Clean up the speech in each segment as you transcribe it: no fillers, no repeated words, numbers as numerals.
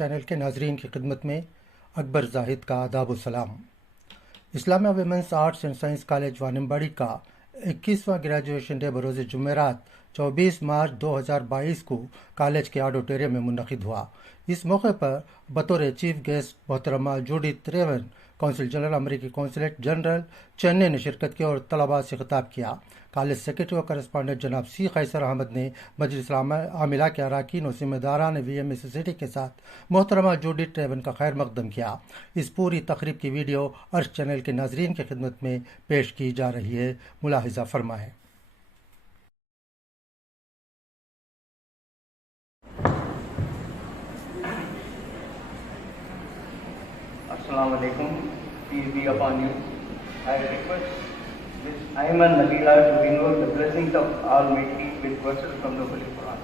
Channel के नाजरीन की खिदमत में अकबर जाहिद का आदाब सलाम। Islamia women's arts and science college Vaniyambadi का 21वां ग्रेजुएशन डे बरोज़ जुमेरात 24 मार्च 2022 को कॉलेज के ऑडिटोरियम में मुनक़िद हुआ। इस मौके पर बतौर चीफ गेस्ट मोहतरमा जूडिथ रेवन कौंसिल जनरल अमरीकी कौंसलेट जनरल चेन्नई ने शिरकत की और तलबा से खिताब किया। कॉलेज सेक्रेटरी और करस्पॉन्डेंट जनाब सी खैसर अहमद ने मजलिस आमिला के अरकान और जिम्मेदारान VMA सोसाइटी के साथ मोहतरमा जूडिथ रेवन का खैर मकदम किया। इस पूरी तकरीब की वीडियो अर्श चैनल के नाजरीन की खिदमत में पेश की जा रही है, मुलाहिजा फरमाएं। Assalamu alaikum, peace be upon you. I request Ms. Ayman Nabila to invoke the blessings of Almighty with verses from the Holy Quran.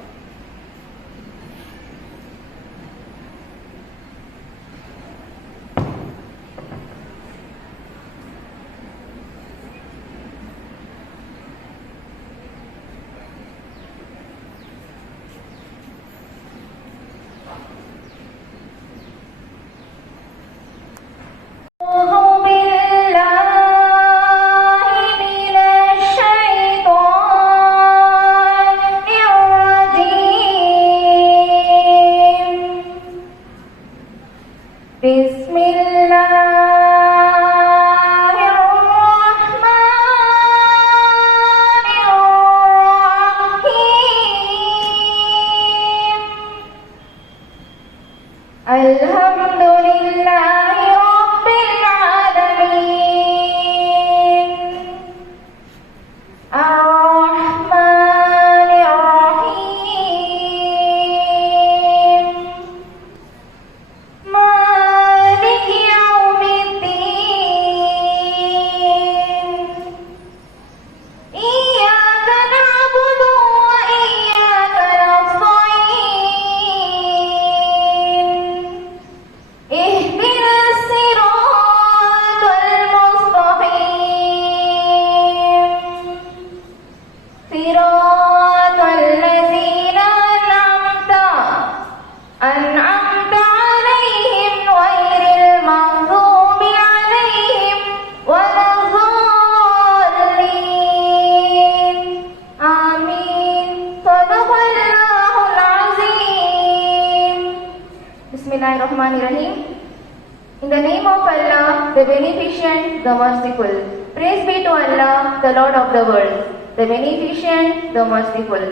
In the name of Allah, the Beneficent, the Merciful. Praise be to Allah, the Lord of the world, the Beneficent, the Merciful,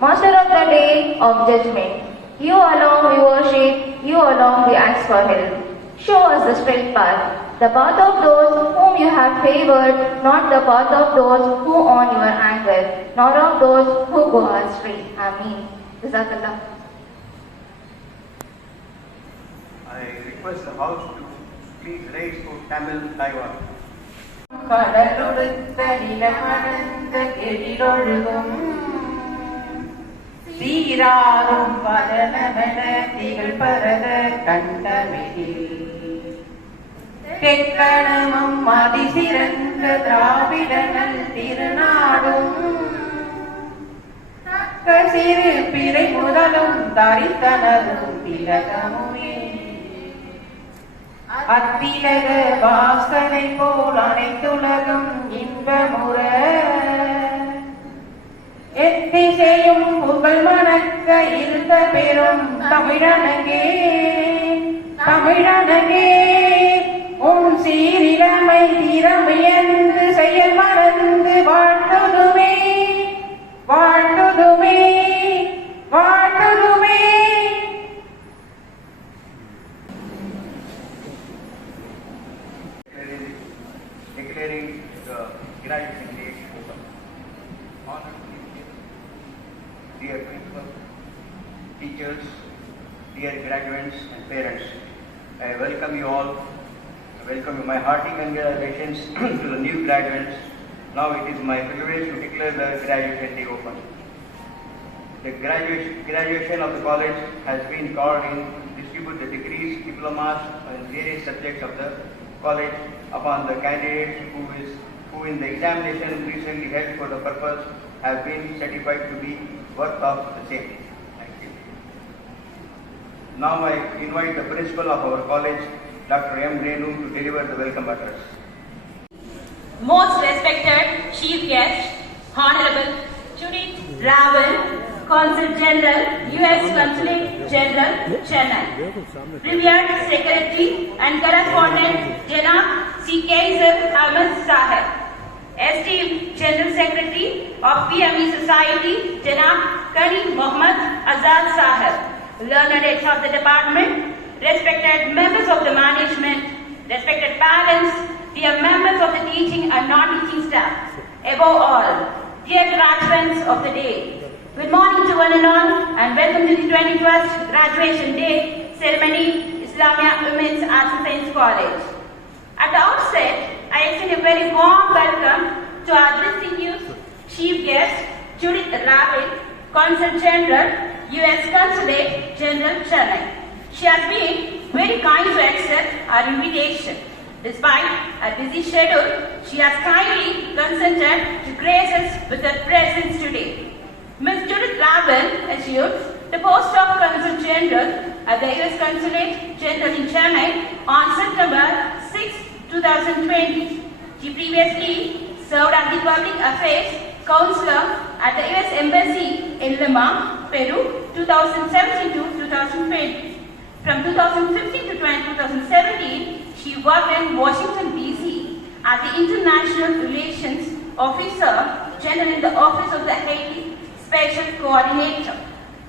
Master of the Day of Judgment. You alone we worship, you alone we ask for help. Show us the straight path, the path of those whom you have favored, not the path of those who own your anger, nor of those who go astray. Ameen. Jazakallah. I request the House to please raise to Tamil Taiwan. கடலுடுத்த நிலமடந்த கெழிலொழுகும் சீராரும் பதனமென திகழ் பரத கண்டமிழில் கெக்கணமும் அதிசிறந்த திராவிடனல் திருநாடும் சிறு பிறை முதலும் தரித்தனதும் திலகமுமே அத்திலக வாசனை போல் அனைத்துலகம் இன்பமுற எத்திசையும் புகழ் மணக்க இருந்த பெரும் தமிழனகே தமிழனகே உன் சீரிழமை திறமையன்று செயல் மறந்து வாழ்த்துதுமே வாழ்த்துதுமே வாழ்த்துதுமே. Declaring the graduation day open. Honored dear principal, teachers, dear graduates and parents, I welcome you all. I welcome you. My hearty congratulations to the new graduates. Now it is my privilege to declare the graduation day open. The graduation of the college has been called in to distribute the degrees, diplomas and various subjects of the college upon the candidates who in the examination recently held for the purpose have been certified to be worth of the same. Thank you. Now I invite the principal of our college, Dr. M. Renu, to deliver the welcome address. Most respected Chief Guest, Honorable Judith Ravin, Consulate General, U.S. Consulate General, Chennai. Revered Secretary and Correspondent, Janab C. Kaiser Ahmed Sahib. Esteemed General Secretary of PME Society, Janab Karim Mohammad Azad Sahib. Learned heads of the department, respected members of the management, respected parents, dear members of the teaching and non-teaching staff. Above all, dear graduates of the day, good morning to one and all, and welcome to the 21st Graduation Day Ceremony, Islamiah Women's Arts and Science College. At the outset, I extend a very warm welcome to our distinguished Chief Guest, Judith Ravin, Consul General, U.S. Consulate General, Chennai. She has been very kind to accept our invitation. Despite her busy schedule, she has kindly consented to grace us with her presence today. Ms. Judith Ravin assumed the post of Consul General at the U.S. Consulate General in Chennai on September 6, 2020. She previously served as the Public Affairs Counselor at the U.S. Embassy in Lima, Peru, 2017 to 2020. From 2015 to 2017, she worked in Washington, D.C. as the International Relations Officer General in the Office of the Haiti Special Coordinator.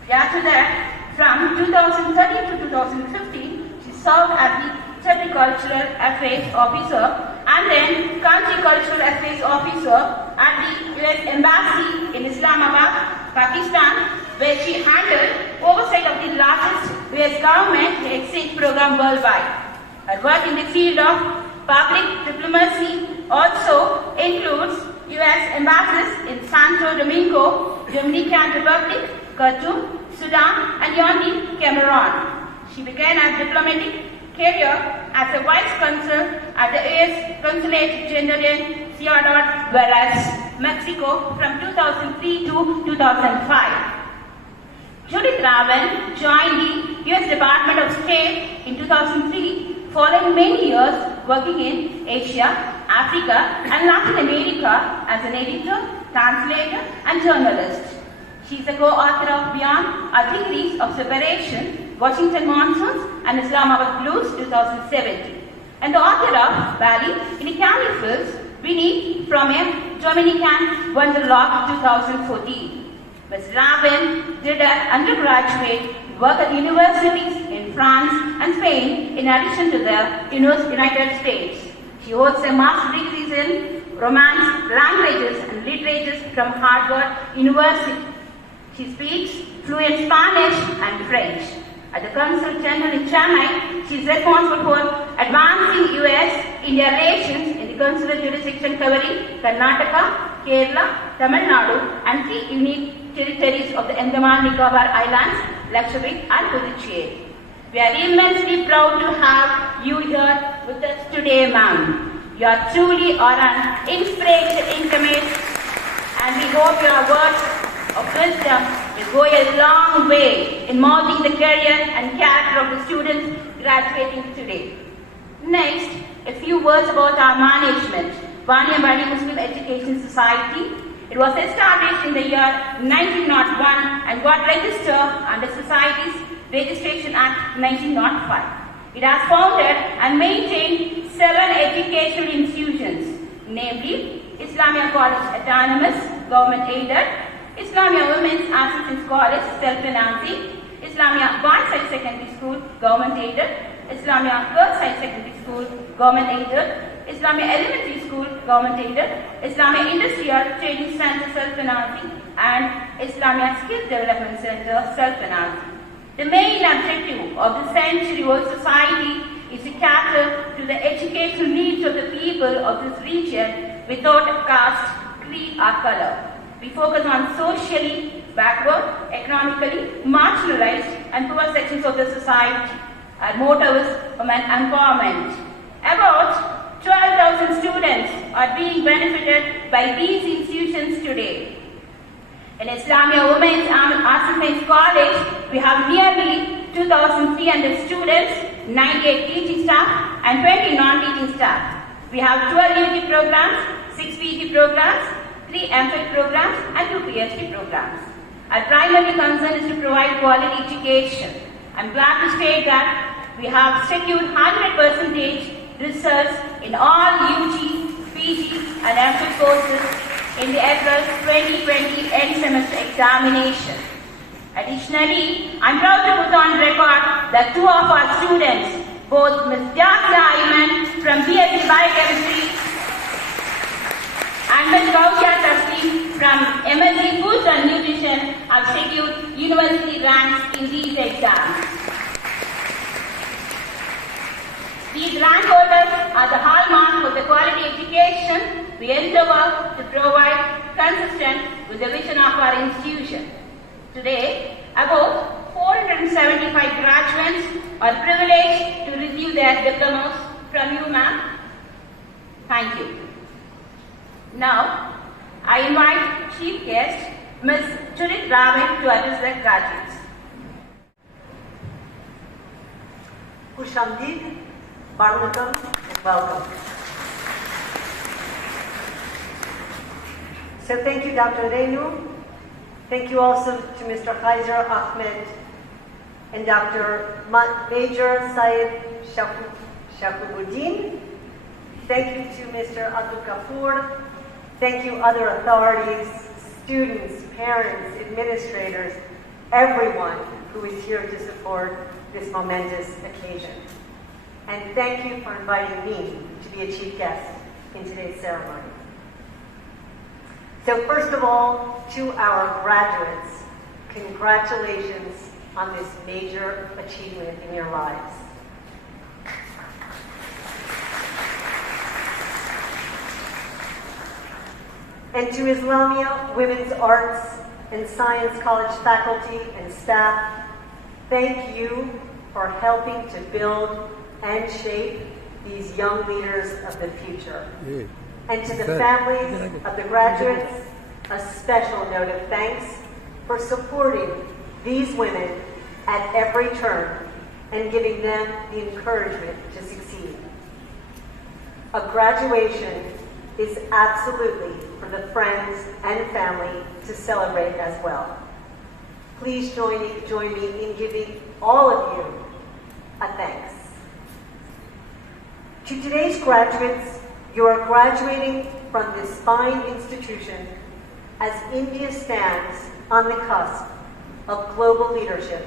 Prior to that, from 2013 to 2015, she served as the Cultural Affairs Officer and then Country Cultural Affairs Officer at the U.S. Embassy in Islamabad, Pakistan, where she handled oversight of the largest U.S. government exchange program worldwide. Her work in the field of public diplomacy also includes U.S. embassies in Santo Domingo, Dominican Republic, Khartoum, Sudan, and Yaoundé, Cameroon. She began her diplomatic career as a Vice Consul at the U.S. Consulate General in Ciudad Juárez, Mexico from 2003 to 2005. Judith Ravin joined the U.S. Department of State in 2003, following many years working in Asia, Africa, and Latin America as an editor, translator, and journalist. She is a co-author of Beyond Our Degrees of Separation, Washington Monsoons and Islamabad Blues 2017, and the author of Ballet in a Candy Beneath from a Dominican Wonderlock 2014. Ms. Ravin did her undergraduate work at universities in France and Spain in addition to the United States. She holds a master's degrees in Romance, Languages and Literatures from Harvard University. She speaks fluent Spanish and French. At the Consulate General in Chennai, she is responsible for advancing U.S.-India relations in the consular jurisdiction covering Karnataka, Kerala, Tamil Nadu, and 3 unique territories of the Andaman Nicobar Islands, Lakshadweep, and Puducherry. We are immensely proud to have you here with us today, ma'am. You are truly an inspiration, intimate, and we hope your words of wisdom will go a long way in molding the career and character of the students graduating today. Next, a few words about our management. Vaniyambadi Muslim Education Society. It was established in the year 1901 and got registered under Society's Registration Act 1905. It has founded and maintained 7 educational institutions, namely Islamiah College Autonomous, Government Aided, Islamiah Women's Arts and Science College, Self-Financing, Islamiah Boys High Secondary School, Government Aided, Islamiah Girls High Secondary School, Government Aided, Islamiah Elementary School, Government Aided, Islamiah Industrial Training Center, Self-Financing, and Islamiah Skills Development Center, Self-Financing. The main objective of the century-old society is to cater to the educational needs of the people of this region without caste, creed, or color. We focus on socially backward, economically marginalized, and poor sections of the society. Our motto is women empowerment. About 12,000 students are being benefited by these institutions today. In Islamiah Women's Arts and Science College, we have nearly 2,300 students, 98 teaching staff, and 20 non-teaching staff. We have 12 UG programs, 6 PG programs, 3 MPhil programs, and 2 PhD programs. Our primary concern is to provide quality education. I'm glad to state that we have secured 100% results in all UG, PG, and MPhil courses in the April 2020 end semester examination. Additionally, I'm proud to put on record that 2 of our students, both Ms. Jasya Ayman from BSc Biochemistry and Ms. Kausha Taslim from MSc Food and Nutrition, have secured university ranks in these exams. These rank holders are the hallmark of the quality education we endeavor to provide consistent with the vision of our institution. Today, about 475 graduates are privileged to receive their diplomas from you, ma'am. Thank you. Now, I invite Chief Guest, Ms. Judith Ravin, to address the graduates. Kushamdid, Barnakam, and welcome. So thank you, Dr. Renu. Thank you also to Mr. Kaiser Ahmed and Dr. Major Syed Shakubuddin. Thank you to Mr. Abdul Ghafoor. Thank you other authorities, students, parents, administrators, everyone who is here to support this momentous occasion. And thank you for inviting me to be a chief guest in today's ceremony. So first of all, to our graduates, congratulations on this major achievement in your lives. And to Islamiah Women's Arts and Science College faculty and staff, thank you for helping to build and shape these young leaders of the future. Yeah. And to the families of the graduates, a special note of thanks for supporting these women at every turn and giving them the encouragement to succeed. A graduation is absolutely for the friends and family to celebrate as well. Please join me in giving all of you a thanks. To today's graduates, you are graduating from this fine institution as India stands on the cusp of global leadership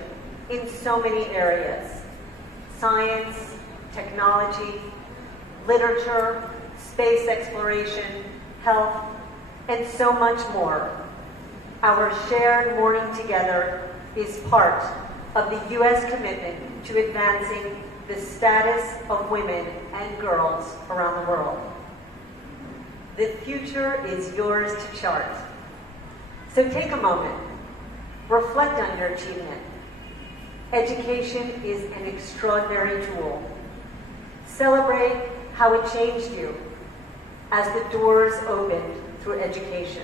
in so many areas: science, technology, literature, space exploration, health, and so much more. Our shared morning together is part of the U.S. commitment to advancing the status of women and girls around the world. The future is yours to chart. So take a moment, reflect on your achievement. Education is an extraordinary tool. Celebrate how it changed you as the doors opened through education.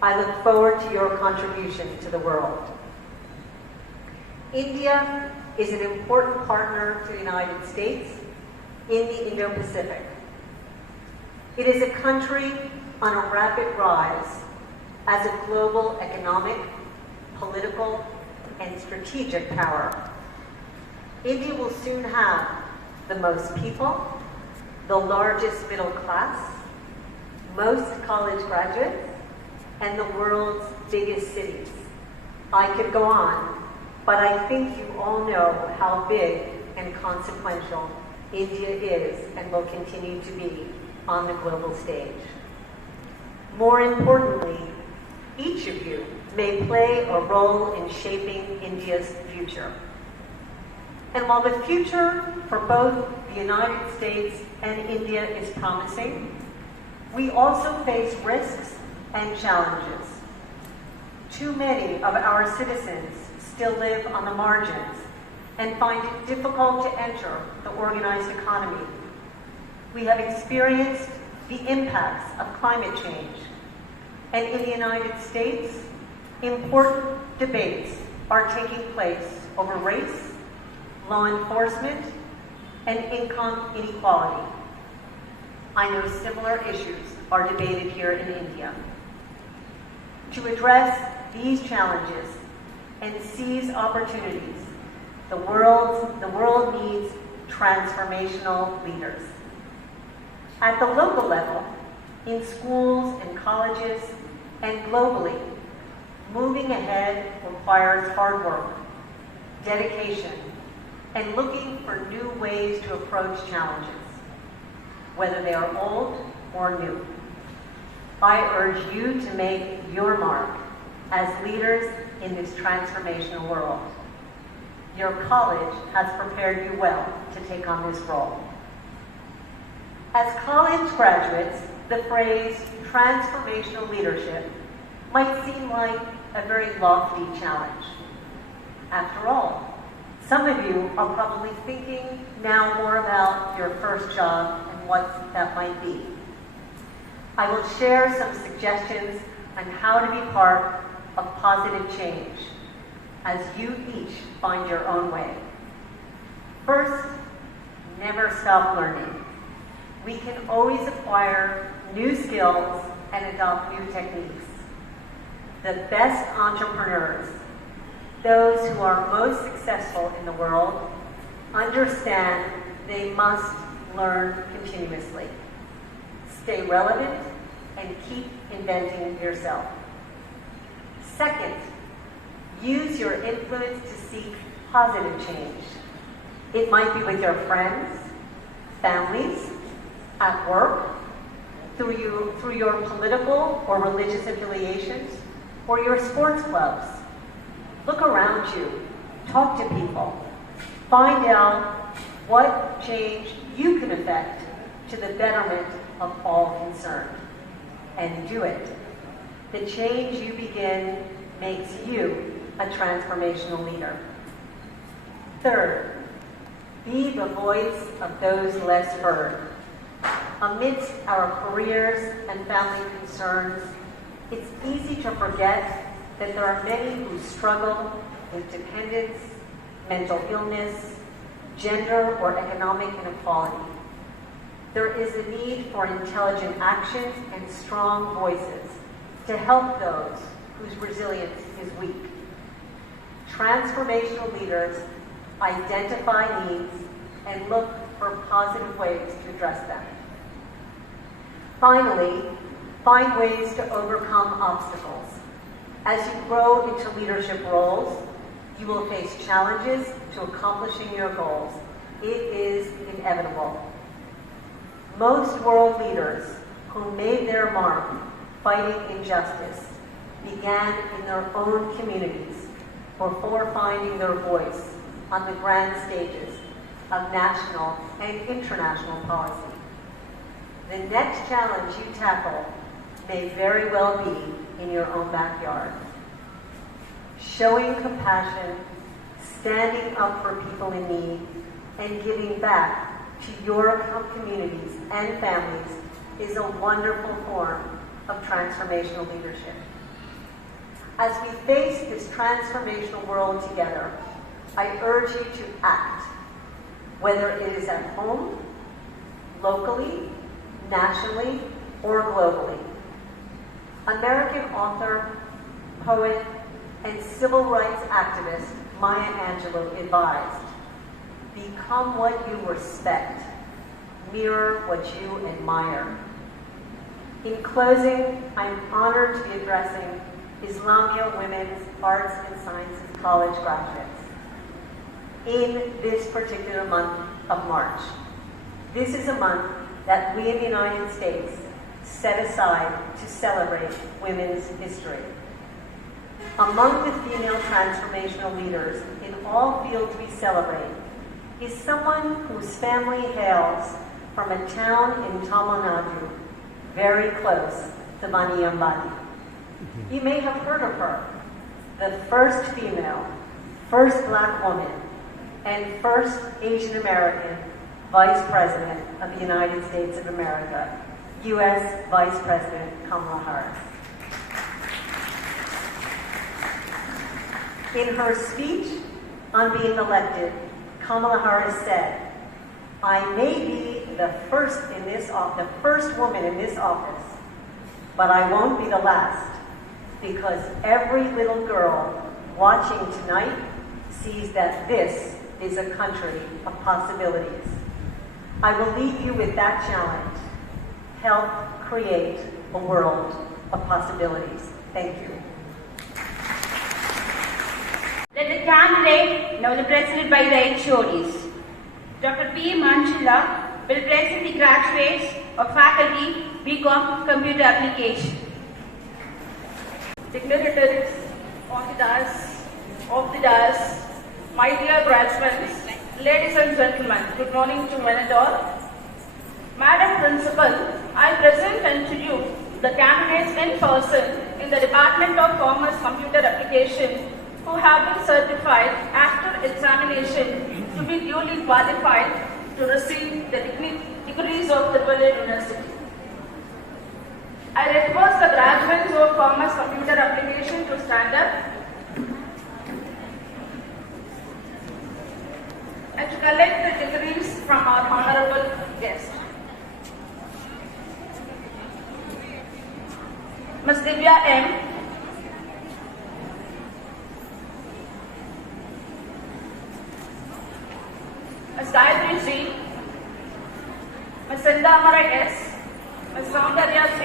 I look forward to your contribution to the world. India is an important partner to the United States in the Indo-Pacific. It is a country on a rapid rise as a global economic, political, and strategic power. India will soon have the most people, the largest middle class, most college graduates, and the world's biggest cities. I could go on, but I think you all know how big and consequential India is and will continue to be on the global stage. More importantly, each of you may play a role in shaping India's future. And while the future for both the United States and India is promising, we also face risks and challenges. Too many of our citizens still live on the margins and find it difficult to enter the organized economy. We have experienced the impacts of climate change, and in the United States, important debates are taking place over race, law enforcement, and income inequality. I know similar issues are debated here in India. To address these challenges and seize opportunities, the world needs transformational leaders. At the local level, in schools and colleges, and globally, moving ahead requires hard work, dedication, and looking for new ways to approach challenges, whether they are old or new. I urge you to make your mark as leaders in this transformational world. Your college has prepared you well to take on this role. As college graduates, the phrase transformational leadership might seem like a very lofty challenge. After all, some of you are probably thinking now more about your first job and what that might be. I will share some suggestions on how to be part of positive change as you each find your own way. First, never stop learning. We can always acquire new skills and adopt new techniques. The best entrepreneurs, those who are most successful in the world, understand they must learn continuously. Stay relevant and keep inventing yourself. Second, use your influence to seek positive change. It might be with your friends, families, at work, through your political or religious affiliations, or your sports clubs. Look around you, talk to people, find out what change you can affect to the betterment of all concerned, and do it. The change you begin makes you a transformational leader. Third, be the voice of those less heard. Amidst our careers and family concerns, it's easy to forget that there are many who struggle with dependence, mental illness, gender or economic inequality. There is a need for intelligent actions and strong voices to help those whose resilience is weak. Transformational leaders identify needs and look for positive ways to address them. Finally, find ways to overcome obstacles. As you grow into leadership roles, you will face challenges to accomplishing your goals. It is inevitable. Most world leaders who made their mark fighting injustice began in their own communities before finding their voice on the grand stages of national and international policy. The next challenge you tackle may very well be in your own backyard. Showing compassion, standing up for people in need, and giving back to your communities and families is a wonderful form of transformational leadership. As we face this transformational world together, I urge you to act, whether it is at home, locally, nationally, or globally. American author, poet, and civil rights activist Maya Angelou advised, become what you respect, mirror what you admire. In closing, I'm honored to be addressing Islamiah Women's Arts and Sciences College graduates in this particular month of March. This is a month that we in the United States set aside to celebrate women's history. Among the female transformational leaders in all fields we celebrate is someone whose family hails from a town in Tamil Nadu, very close to Vaniyambadi. You may have heard of her, the first female, first black woman, and first Asian American Vice President of the United States of America, U.S. Vice President Kamala Harris. In her speech on being elected, Kamala Harris said, "I may be the first woman in this office, but I won't be the last, because every little girl watching tonight sees that this is a country of possibilities." I will leave you with that challenge. Help create a world of possibilities. Thank you. Let the candidate now be presented by the HODs. Dr. P. Manchilla will present the graduates of faculty BCom Computer Application. Dignitaries on the dais, my dear graduates, ladies and gentlemen, good morning to one and all. Madam Principal, I present unto you the candidates in person in the Department of Commerce Computer Application who have been certified after examination to be duly qualified to receive the degrees of the Ballet University. I request the graduates of Commerce Computer Application to stand up and to collect the degrees from our honorable guest. Ms. Divya M. Ms. Gayatri G. Ms. Sindhamara S. Ms. Soundarya C.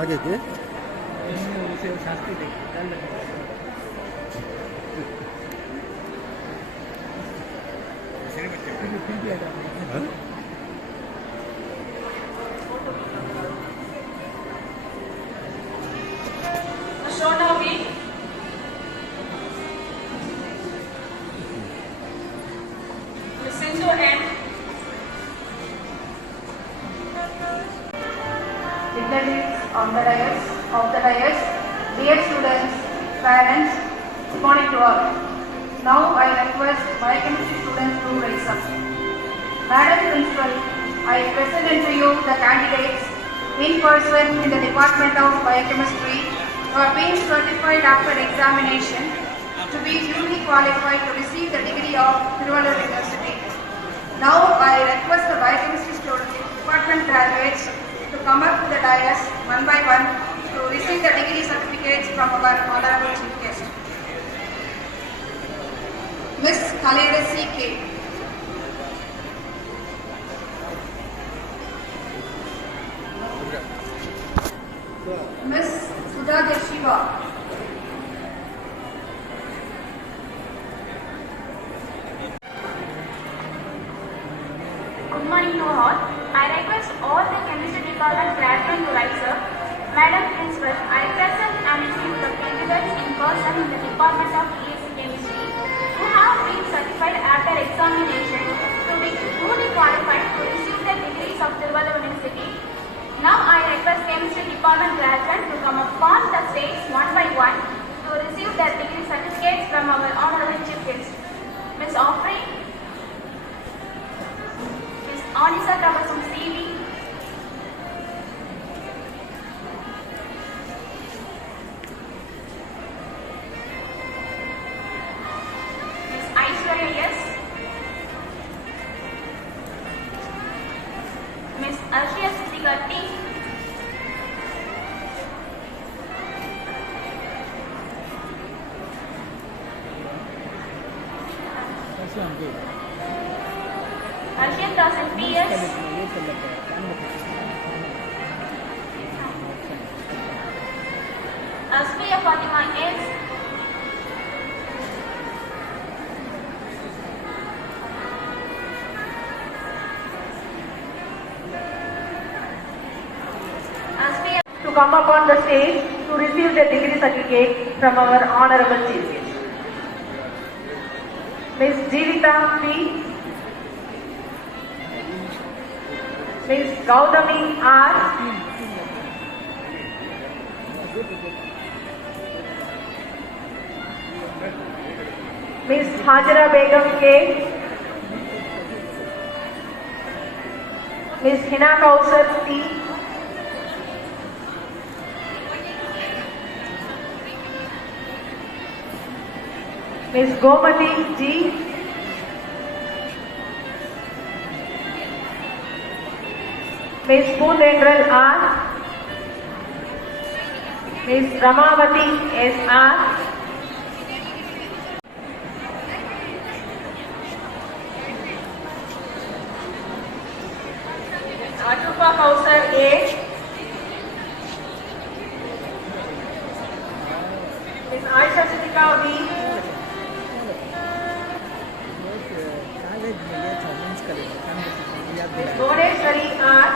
आगे के dear students, parents, good morning to all. Now I request biochemistry students to rise up. Madam Principal, I present unto you the candidates in person in the Department of Biochemistry who have been certified after examination to be duly qualified to receive the degree of Tiruvallur University. Now I request the biochemistry department graduates to come up to the dais one by one to receive the degree certificates from our honorable chief guest. to all. I request all the chemistry department graduates to rise up. Madam Principal, I present and introduce the candidates in person in the Department of BSc Chemistry who have been certified after examination to be truly qualified to receive the degrees of Tiruvallur University. Now I request Chemistry Department graduates to come upon the stage one by one to receive their degree certificates from our Honorable Chief Guest. Ms. Offrey, Ms. Anisa Tabasum CV, Ms. Aishwarya S, Ms. Arshia Sitigatti, Arshia Dasan PS, Asfiya Fatima S, Asfiya To come upon the stage to receive the degree certificate from our Honorable Chief Guest. Ms. Judith Ravin, Ms. Gaudami Arsh, Ms. Hajara Begum K, Ms. Hina Kausar T, Ms. Gomati G, Ms. Poondendral R, Ms. Ramavati S R, Atufa Kausar A, Ms. Aisha Siddika V, Ms. Bhuvaneshwari R,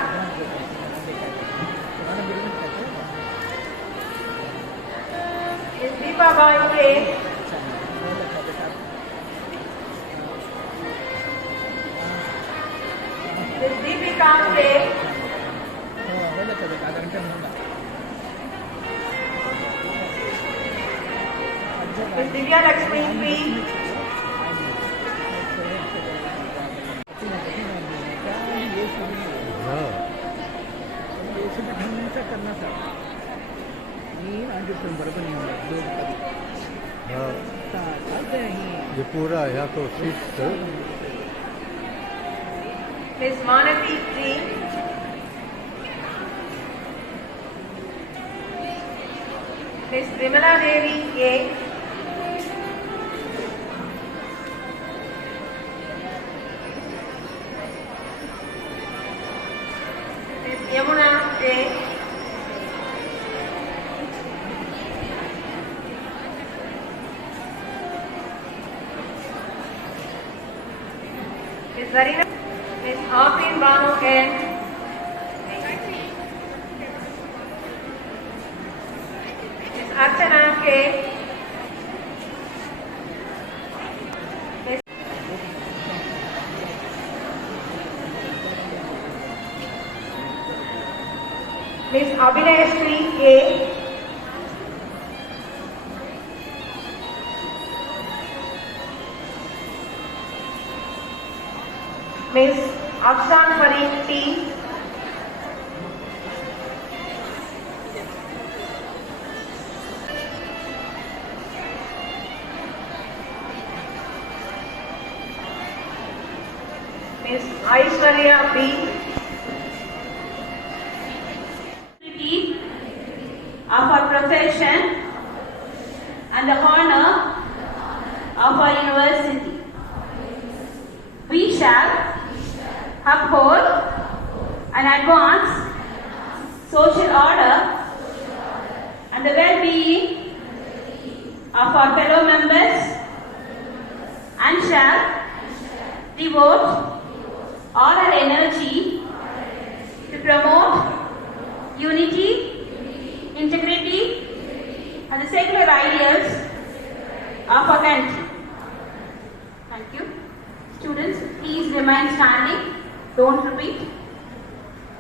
Ms. Deepa Bai K, Ms. Deepika K, Ms. Divya Lakshmi P, ये पूरा यहाँ तो seat Ms. Manati G, Ms. Vimala Devi A, Ms. Yamuna J, Ms. Zarina, Ms. Afrin Banu N, Ms. Archana K, Ms. Abhinayashree A, Ms. Afshan Fareed T, Ms. Aishwarya B, of our profession and the honor of our university. We shall uphold and advance social order and the well-being of our fellow members and shall devote all our energy to promote unity, integrity, and the secular ideals of our country. Thank you. Students, please remain standing. Don't repeat.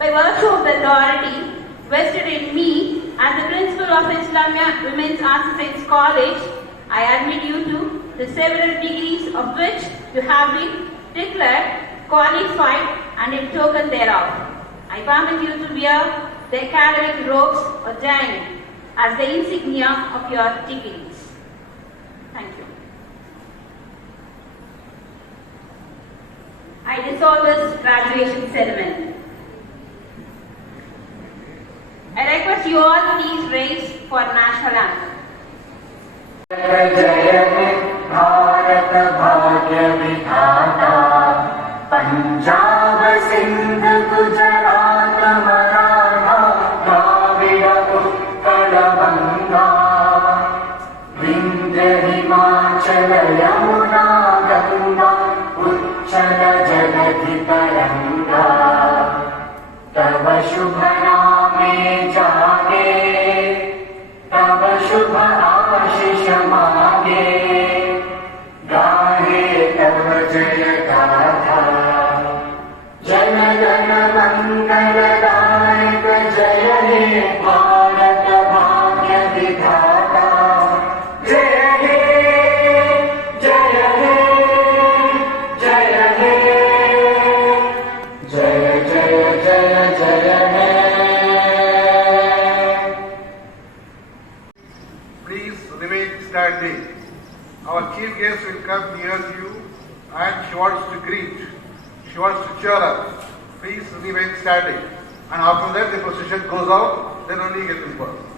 By virtue of the authority vested in me as the principal of Islamiah Women's Arts and Science College, I admit you to the several degrees of which you have been declared qualified and in token thereof. I permit you to wear the academic robes ordained as the insignia of your degrees. Thank you. I dissolve this graduation ceremony. I request you all please raise for national anthem. Punjab Sindh Gujarat Maratha Dravida Utkala Banga Vindhya Himachal Yamuna Ganga उच्चल जलधि तरंगा तव शुभ नामे जागे तव शुभ आशीष मागे गाहे तव जय गाथा जन गण मंगलदायक जय हे भारत भाग्य विधाता जय हे जय हे जय हे जय जय जय जय हे. Please remain standing. Our chief guest will come near you and she wants to greet. She wants to cheer up. Please remain standing. And after that the procession goes out, then only you get dispersed.